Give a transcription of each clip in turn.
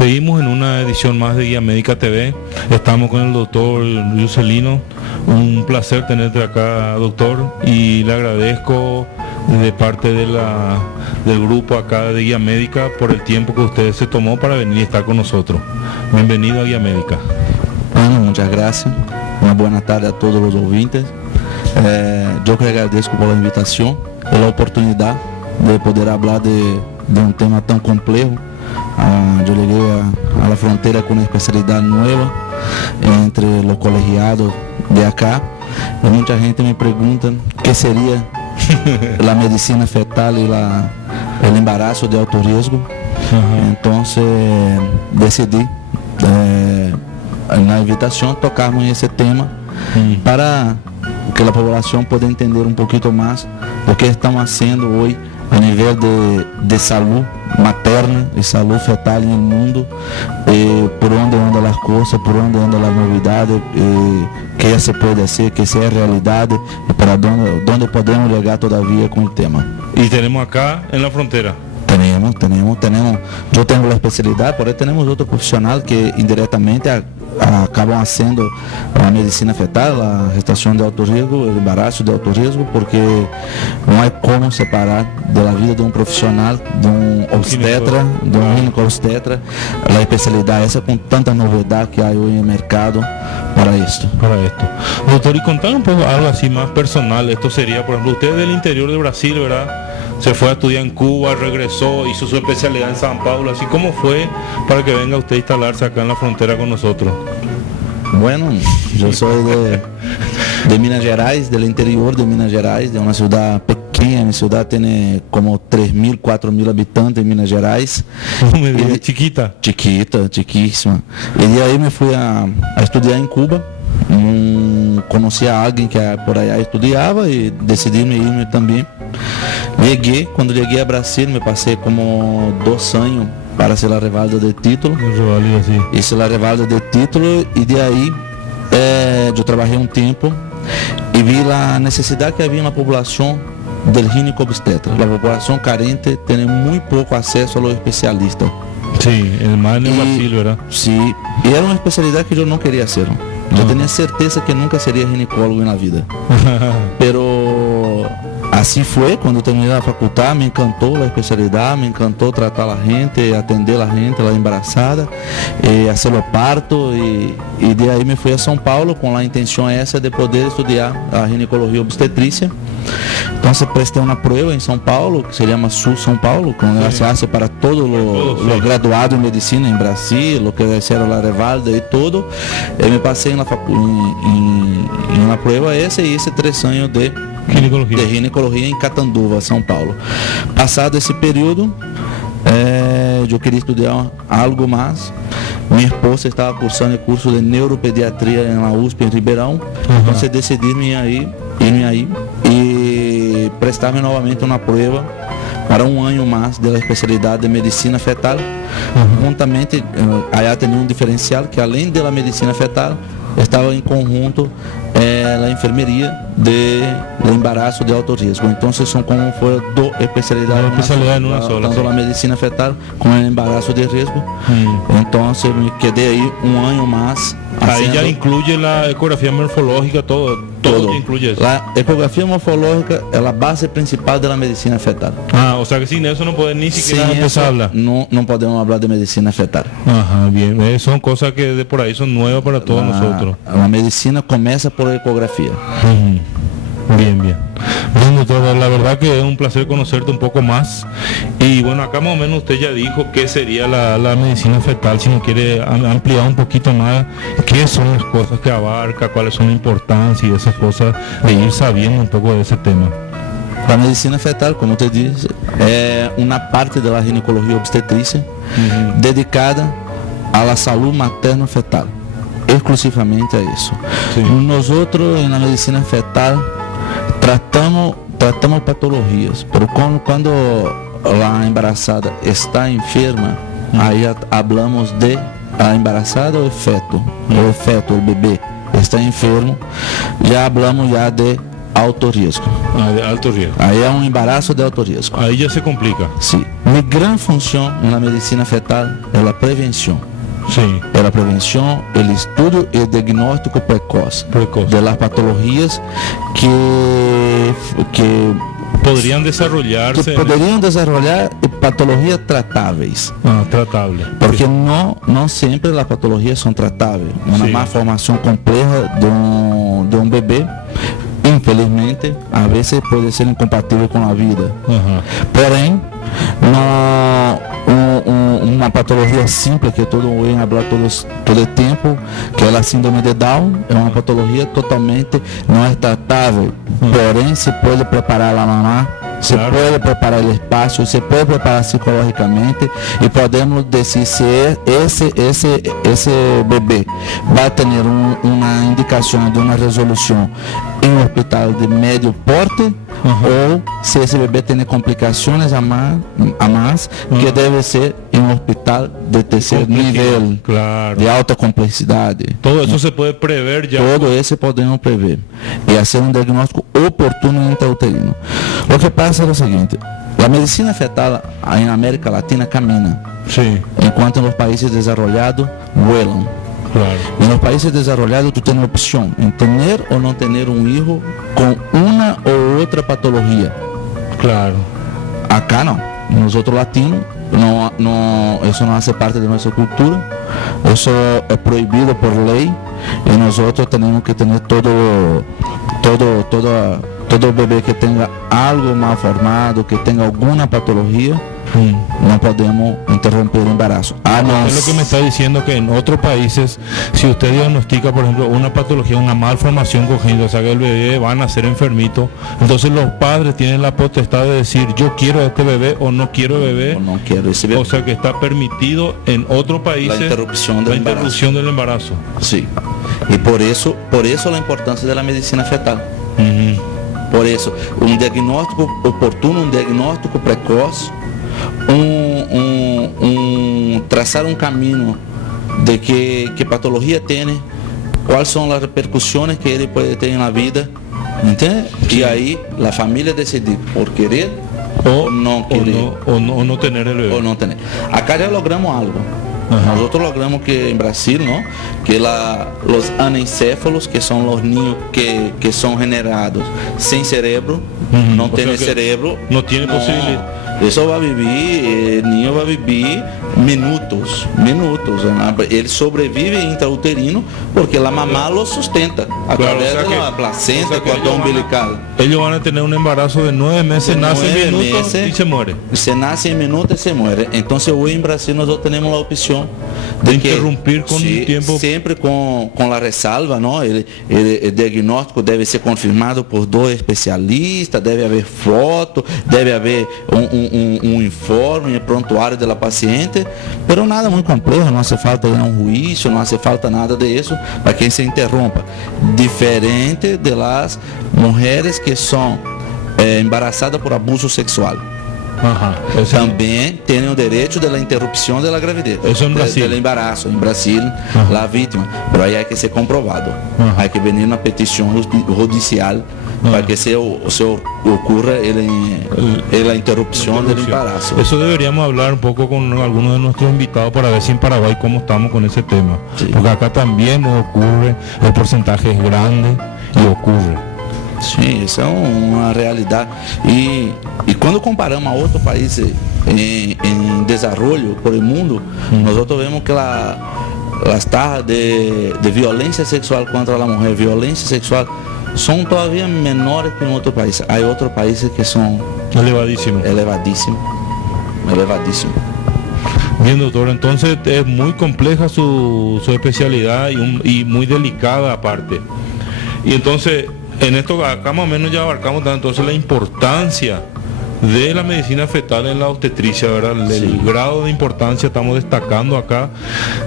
Seguimos en una edición más de Guía Médica TV. Estamos con el doctor Yucelino. Un placer tenerte acá, doctor, y le agradezco de parte del grupo acá de Guía Médica por el tiempo que usted se tomó para venir y estar con nosotros. Bienvenido a Guía Médica. Bueno, muchas gracias. Una buena tarde a todos los ouvintes. Yo que agradezco por la invitación y la oportunidad de poder hablar de un tema tan complejo. Yo llegué a la frontera con una especialidad nueva entre los colegiados de acá. Y mucha gente me pregunta qué sería la medicina fetal y el embarazo de alto riesgo. Entonces decidí en la invitación tocarmos ese tema para que la población pueda entender un poquito más lo que estamos haciendo hoy a nivel de salud materna y salud fetal en el mundo, por dónde andan las cosas, por dónde andan las novedades, qué se puede hacer, qué sea realidad y para dónde podemos llegar todavía con el tema. Y tenemos acá en la frontera. Tenemos. Yo tengo la especialidad, por ahí tenemos otro profesional que indirectamente acabam haciendo a medicina fetal, a gestação de alto risco, o embaraço de alto risco, porque não há como separar da vida de um profissional, de um obstetra, de um gineco-obstetra, a especialidade essa com tanta novidade que há hoje no mercado para esto. Doctor, y contar un poco algo así más personal. Esto sería, por ejemplo, usted del interior de Brasil, ¿verdad? Se fue a estudiar en Cuba, regresó, hizo su especialidad en San Paulo. Así, ¿cómo fue para que venga usted a instalarse acá en la frontera con nosotros? Bueno, yo soy de Minas Gerais, del interior de Minas Gerais, de una ciudad pequeña. Mi ciudad tiene como 3.000, 4.000 habitantes en Minas Gerais. Chiquita. Chiquísima. Y de ahí me fui a estudiar en Cuba. Conocí a alguien que por allá estudiaba y decidí irme también. Cuando llegué a Brasil me pasé como 2 años para hacer la revalida de título. Hice la revalida de título y de ahí yo trabajé un tiempo y vi la necesidad que había en la población del gineco-obstetra. La población carente tiene muy poco acceso a los especialistas. Sí, el más en Brasil, ¿verdad? Sí, y era una especialidad que yo no quería hacer. Yo tenía certeza que nunca sería ginecólogo en la vida. Pero así fue, cuando terminé la facultad, me encantó la especialidad, me encantó tratar a la gente, atender a la gente, la embarazada, hacer los partos y de ahí me fui a São Paulo con la intención esa de poder estudiar a ginecología obstetricia. Entonces presté una prueba en São Paulo, que se llama SUS São Paulo, que se hace para todos los graduados en medicina en Brasil, lo que hicieron la revalida y todo. Me pasé en la prueba esa y hice 3 años de ginecología en Catanduva, São Paulo. Pasado esse período, eu queria estudar algo mais. Minha esposa estava cursando o curso de neuropediatria na USP em Ribeirão, então decidi irme aí e prestar-me novamente uma prova para 1 ano mais da especialidade de medicina fetal. Juntamente, aí tinha um diferencial que além da medicina fetal, estava em conjunto a enfermeria de embaraço de alto risco. Então, são como foram 2 especialidades en una sola, tanto a medicina fetal como o embaraço de risco. Então, me quedei aí 1 ano mais. Ahí ya incluye la ecografía morfológica, todo incluye eso. La ecografía morfológica es la base principal de la medicina fetal. O sea que sin eso no pueden ni siquiera empezar a hablar. No podemos hablar de medicina fetal. Bien, son cosas que de por ahí son nuevas para todos nosotros. La medicina comienza por la ecografía. Bien. Bueno, doctor, la verdad que es un placer conocerte un poco más. Y bueno, acá más o menos usted ya dijo qué sería la medicina fetal. Si nos quiere ampliar un poquito más, qué son las cosas que abarca, cuáles son la importancia y esas cosas, de ir sabiendo un poco de ese tema. La medicina fetal, como te dije, es una parte de la ginecología obstetricia dedicada a la salud materno-fetal, exclusivamente a eso. Nosotros en la medicina fetal tratamos patologías, pero cuando la embarazada está enferma, aí hablamos de a embarazada ou o feto, el bebé está enfermo, já hablamos de alto riesgo. De alto riesgo. Aí é um embaraço de alto riesgo. Ahí ya se complica. Sim. Minha grande função na medicina fetal é a prevenção. Sí. É a prevenção, o estudo e o diagnóstico precoce de las patologias que podrían desarrollarse. Que poderiam desenvolver patologias tratáveis. Tratable. Porque não sempre as patologias são tratáveis. Uma má formação complexa de um bebê, infelizmente, a vezes pode ser incompatível com a vida. Porém, uma patologia simples que todo mundo habla todo o tempo, que é a síndrome de Down, é uma patologia totalmente não é tratável. Porém, se pode preparar a mamá, se pode preparar o espaço, se pode preparar psicologicamente e podemos dizer se esse bebê vai ter uma indicação de uma resolução em um hospital de médio porte ou se esse bebê tem complicações a mais que deve ser em um hospital de terceiro nível, de alta complexidade. Todo isso se pode prever já. Todo isso podemos prever e fazer um diagnóstico oportuno intrauterino. O que passa é o seguinte: a medicina fetal em América Latina camina, enquanto nos países desenvolvidos vuelam. Claro. E nos países desenvolvidos tu tens opção em ter ou não ter um filho com uma ou outra patologia. Claro. Acá não. Nós outros latinos, isso não faz parte de nossa cultura. Isso é proibido por lei e nós outros temos que ter todo bebê que tenha algo mal formado, que tenha alguma patologia. No podemos interrumpir el embarazo. Es lo que me está diciendo, que en otros países, si usted diagnostica, por ejemplo, una patología, una malformación congénita, o sea que el bebé va a nacer enfermito, entonces los padres tienen la potestad de decir, yo quiero a este bebé o no quiero bebé. O no quiero ese bebé. O sea que está permitido en otros países la interrupción del embarazo. Sí. Y por eso la importancia de la medicina fetal. Por eso, un diagnóstico oportuno, un diagnóstico precoz, trazar um caminho de que patologia tem, quais são as repercussões que ele pode ter na vida, entende? E aí a família decidir por querer ou não querer, ou não ter el bebê. Ou não ter. Acá já logramos algo. Nós logramos que em Brasil, não, que os anencéfalos, que são os ninhos que são generados sem cerebro, não tem cerebro, não tem possibilidade. Isso vai viver, o ninho vai viver minutos. Ele sobrevive intrauterino porque a mamá lo sustenta através da placenta, cordão umbilical. Eles vão ter um embarazo de 9 meses, nasce em minutos e se muere. Se nasce em minutos e se muere. Então, hoje em Brasil nós temos a opção de interromper com o tempo. Sempre com a ressalva, não? O diagnóstico deve ser confirmado por 2 especialistas, deve haver foto, deve haver um informe, um prontuário da paciente, pero nada muito complexo, não hace falta ir a um juízo, não hace falta nada disso para que se interrompa. Diferente de las mulheres que são embarazadas por abuso sexual. Também têm o direito da interrupção da gravidez, do embaraço. Em Brasil, a vítima, mas aí há que ser comprovado. Há que vir uma petição judicial para que se ocurra la interrupción del embarazo. Eso deberíamos hablar un poco con algunos de nuestros invitados para ver si en Paraguay cómo estamos con ese tema. Porque acá también nos ocurre, el porcentaje es grande y ocurre. Sim, isso é uma realidade. E quando comparamos a outros países em desenvolvimento por o mundo, nós vemos que as taxas de violência sexual contra a mulher, violência sexual, são todavía menores que em outros países. Há outros países que são elevadísimos. Bien, doctor, entonces es muy compleja su especialidad y muy delicada aparte. Y entonces, en esto acá más o menos ya abarcamos entonces la importancia de la medicina fetal en la obstetricia, ¿verdad? El grado de importancia estamos destacando acá,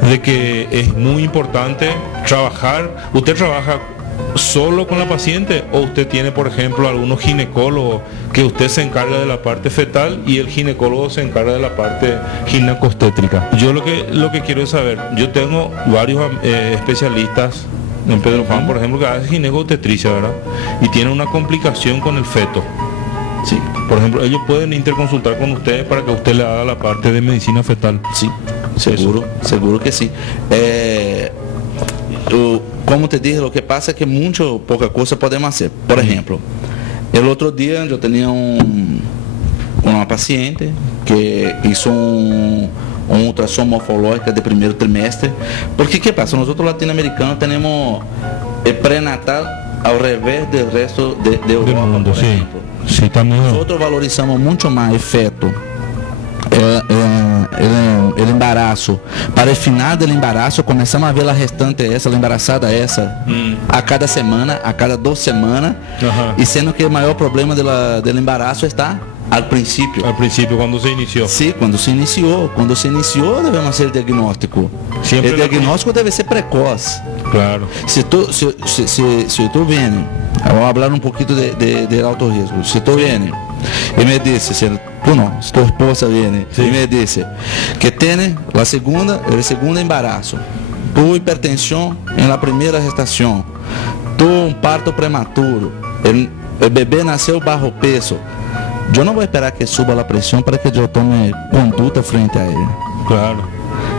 de que es muy importante trabajar. ¿Usted trabaja solo con la paciente o usted tiene, por ejemplo, algunos ginecólogos que usted se encarga de la parte fetal y el ginecólogo se encarga de la parte ginecostétrica? Yo lo que quiero es saber, yo tengo varios especialistas En Pedro Juan, por ejemplo, que hace ginecoobstetricia, ¿verdad? Y tiene una complicación con el feto. Sí. Por ejemplo, ellos pueden interconsultar con ustedes para que usted le haga la parte de medicina fetal. Sí, seguro que sí. Como te dije, lo que pasa es que poca cosa podemos hacer. Por ejemplo, el otro día yo tenía una paciente que hizo un ultrassom morfológica de primer trimestre. Porque ¿qué pasa? Nosotros latinoamericanos tenemos el prenatal al revés del resto de Europa, del mundo, por ejemplo. Sí, también. Nosotros valorizamos mucho más el feto, el embarazo. Para el final del embarazo comenzamos a ver la gestante esa, la embarazada esa, a cada semana, a cada 2 semanas. Ajá. Y siendo que el mayor problema del embarazo está al principio. Al principio, cuando se inició. Sí, cuando se inició debemos hacer el diagnóstico. Siempre el diagnóstico debe ser precoz. Claro. Si tú vienes, vamos a hablar un poquito del alto riesgo. Si tú vienes y me dices, si tu esposa viene y me dice que tiene el segundo embarazo, tuvo hipertensión en la primera gestación, tuvo un parto prematuro, el bebé nació bajo peso, yo no voy a esperar que suba la presión para que yo tome conducta frente a él. Claro.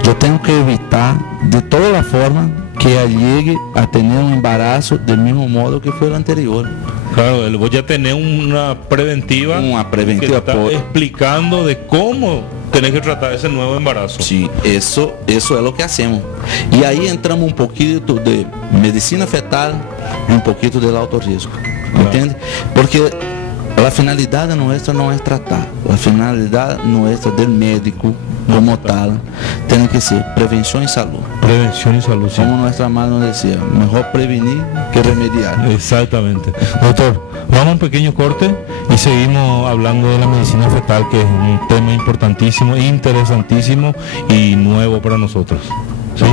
Yo tengo que evitar de toda la forma que ella llegue a tener un embarazo del mismo modo que fue el anterior. Claro, él voy a tener una preventiva. Que te está explicando de cómo tenés que tratar ese nuevo embarazo. Sí, eso es lo que hacemos. Y ahí entramos un poquito de medicina fetal y un poquito del alto riesgo. ¿Entiendes? Porque la finalidad nuestra no es tratar, la finalidad nuestra del médico como tal tiene que ser prevención y salud. Prevención y salud, sí. Como nuestra madre nos decía, mejor prevenir que remediar. Exactamente. Doctor, vamos a un pequeño corte y seguimos hablando de la medicina fetal, que es un tema importantísimo, interesantísimo y nuevo para nosotros. ¿Sí?